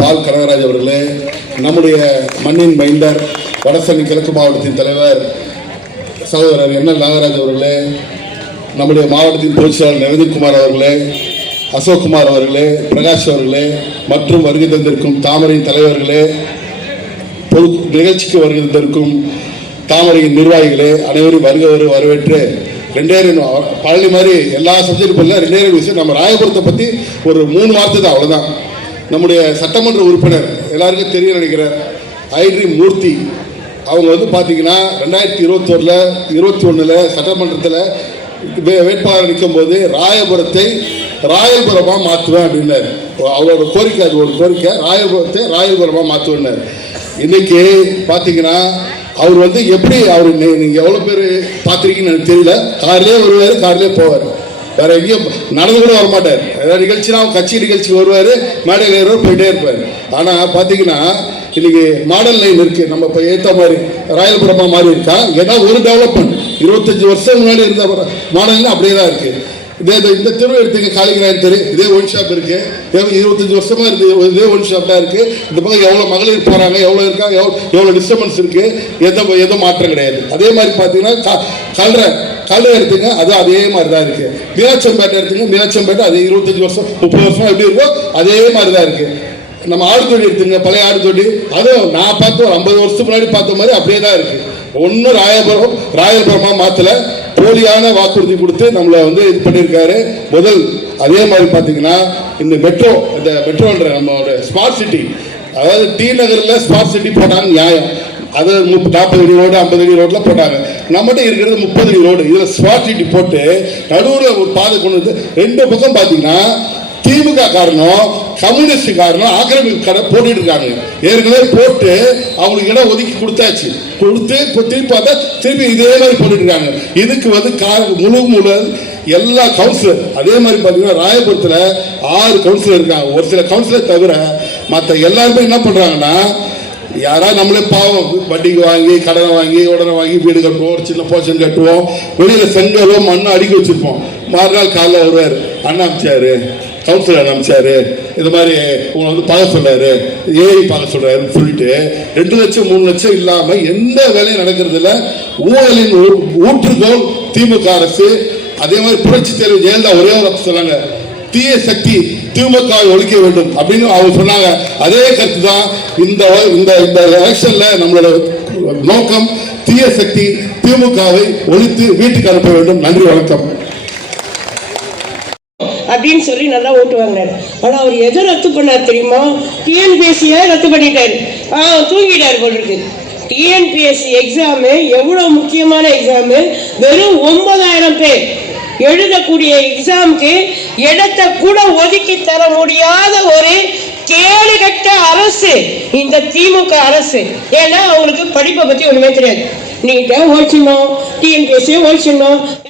பால் கனகராஜ் அவர்களே, நம்முடைய மண்ணின் மைந்தர் வடசென்னை கிழக்கு மாவட்டத்தின் தலைவர் சகோதரர் என்.எல். நாகராஜ் அவர்களே, நம்முடைய மாவட்டத்தின் பொதுச்செயலாளர் நவீன்குமார் அவர்களே, அசோக்குமார் அவர்களே, பிரகாஷ் அவர்களே மற்றும் வருகை தந்திருக்கும் தாமரையின் தலைவர்களே, பொது நிகழ்ச்சிக்கு வருகை தந்திருக்கும் தாமரையின் நிர்வாகிகளே, அனைவரும் வரவேற்று பழனி மாதிரி எல்லா சப்ஜெக்ட் பண்ணல 2 விஷயம். நம்ம ராயபுரத்தை பற்றி ஒரு 3 வார்த்தை தான், அவ்வளோதான். நம்முடைய சட்டமன்ற உறுப்பினர் எல்லாருக்கும் தெரிய நினைக்கிறார் ஐட்ரி மூர்த்தி அவங்க பார்த்தீங்கன்னா 2021 சட்டமன்றத்தில் வேட்பாளர் நிற்கும் போது ராயபுரத்தை ராயல்புரமாக மாற்றுவேன் அப்படின்னார். அவரோட கோரிக்கை, அது ஒரு கோரிக்கை, ராயபுரத்தை ராயல்புரமாக மாற்றுவேன்னார். இன்னைக்கு பார்த்தீங்கன்னா அவர் எப்படி அவர் நீங்கள் எவ்வளோ பேர் பார்த்துருக்கீங்கன்னு எனக்கு தெரியல. கார்லேயே வருவார், கார்லேயே போவார், வேற எங்கேயும் நடந்து கூட வரமாட்டார். ஏதாவது நிகழ்ச்சினா கட்சி நிகழ்ச்சிக்கு வருவார், மேடையில் ஏறுவார், போயிட்டே இருப்பார். ஆனால் பார்த்தீங்கன்னா இன்னைக்கு மாடல் லைன் இருக்கு, நம்ம இப்போ ஏற்ற மாதிரி ராயல்புரமாக மாறி இருக்கா. ஏதாவது ஒரு டெவலப்மெண்ட் 25 வருஷம் முன்னாடி இருந்த மாடல் அப்படியே தான் இருக்கு. இந்த தெரு எடுத்துக்க காளிங்கராயன் தெரு, இதே ஒன் ஷாப் இருக்கு. 25 வருஷமா இருக்கு, இதே ஒன் ஷாப் தான் இருக்கு. இந்த பக்கம் எவ்வளோ மகளிர் போறாங்க, எவ்வளோ இருக்காங்க, எவ்வளோ டிஸ்டர்பன்ஸ் இருக்கு, எதுவும் மாற்றம் கிடையாது. அதே மாதிரி பார்த்தீங்கன்னா கல்ற எடுத்துங்க, அது அதே மாதிரி தான் இருக்கு. மீனாட்சம்பேட்டை எடுத்துங்க, மீனாட்சம்பேட்டை அதே 25 வருஷம் 30 வருஷம் எப்படி இருக்கோ அதே மாதிரி தான் இருக்கு. நம்ம ஆடுதொடி எடுத்துங்க, பழைய ஆடுதொடி, அதுவும் நான் பார்த்து 50 வருஷத்துக்கு முன்னாடி பார்த்த மாதிரி அப்படியே தான் இருக்கு. ஒன்றும் ராயபுரமா மாத்தல, போலியான வாக்குறுதி கொடுத்து நம்மளை இது பண்ணியிருக்காரு. முதல் அதே மாதிரி பார்த்தீங்கன்னா இந்த மெட்ரோன்ற நம்மளோட ஸ்மார்ட் சிட்டி, அதாவது டி நகரில் ஸ்மார்ட் சிட்டி போட்டாங்க நியாயம். அது 40 அடி ரோடு 50 அடி ரோட்ல போட்டாங்க. நம்மகிட்ட இருக்கிறது 30 அடி ரோடு. இதில் ஸ்மார்ட் சிட்டி போட்டு நடுவில் ஒரு பாதை கொண்டு வந்து 2 பக்கம் பார்த்தீங்கன்னா திமுக காரணம் கம்யூனிஸ்ட் காரணம் ஆக்கிரமிப்பு கடை போட்டுட்டு இருக்காங்க. ஏற்கனவே போட்டு அவங்களுக்கு இடம் ஒதுக்கி கொடுத்தாச்சு, கொடுத்து இப்போ திருப்பி பார்த்தா திருப்பி இதே மாதிரி போட்டுட்டு இருக்காங்க. இதுக்கு முழு எல்லா கவுன்சிலர் அதே மாதிரி பார்த்தீங்கன்னா ராயபுரத்தில் 6 கவுன்சிலர் இருக்காங்க. ஒரு சில கவுன்சிலர் தவிர மற்ற எல்லாருமே என்ன பண்ணுறாங்கன்னா, யாராவது நம்மளே பாவம் வட்டிக்கு வாங்கி கடனை வாங்கி உடனே வாங்கி வீடு கட்டுவோம், ஒரு சின்ன போர்ஷன் கட்டுவோம், வெளியில் செங்கலோ மண்ணை அடுக்கி வச்சுருப்போம். மறுநாள் காலைல வருவார், அண்ணா அமைச்சாரு, கவுன்சிலர் அமைச்சாரு, இது மாதிரி உங்களை பார்க்க சொல்றாரு, ஏஐ பார்க்க சொல்றாருன்னு சொல்லிட்டு 2 லட்சம் 3 லட்சம் இல்லாமல் எந்த வேலையும் நடக்கிறது இல்லை. ஊழலின் ஊற்றுகோல் திமுக அரசு. அதே மாதிரி புரட்சி தலைவர் ஜெயலலிதா ஒரே ஒரு சொன்னாங்க, தீய சக்தி திமுக ஒழிக்க வேண்டும் அப்படின்னு அவங்க சொன்னாங்க. அதே கருத்து தான் இந்த எலெக்ஷன்ல நம்மளோட நோக்கம், தீய சக்தி திமுகவை ஒழித்து வீட்டுக்கு அனுப்ப வேண்டும். நன்றி, வணக்கம் அப்படின்னு சொல்லி நல்லா ஓட்டு வாங்கினாரு. ஆனா அவர் எதை ரத்து பண்ணார் தெரியுமா? டிஎன்பிஎஸ்சியை ரத்து பண்ணிட்டாரு. தூங்கிட்டாரு போல இருக்கு. டிஎன்பிஎஸ்சி எக்ஸாமு எவ்வளவு முக்கியமான எக்ஸாமு, வெறும் 9000 பேர் எழுதக்கூடிய எக்ஸாமுக்கு இடத்தை கூட ஒதுக்கி தர முடியாத ஒரு கேடுகட்ட அரசு இந்த திமுக அரசு. ஏன்னா அவங்களுக்கு படிப்பை பத்தி ஒண்ணுமே தெரியாது. நீங்க ஓடிச்சிடணும், டிஎன்பிஎஸ்சியை ஓடிச்சிடணும்.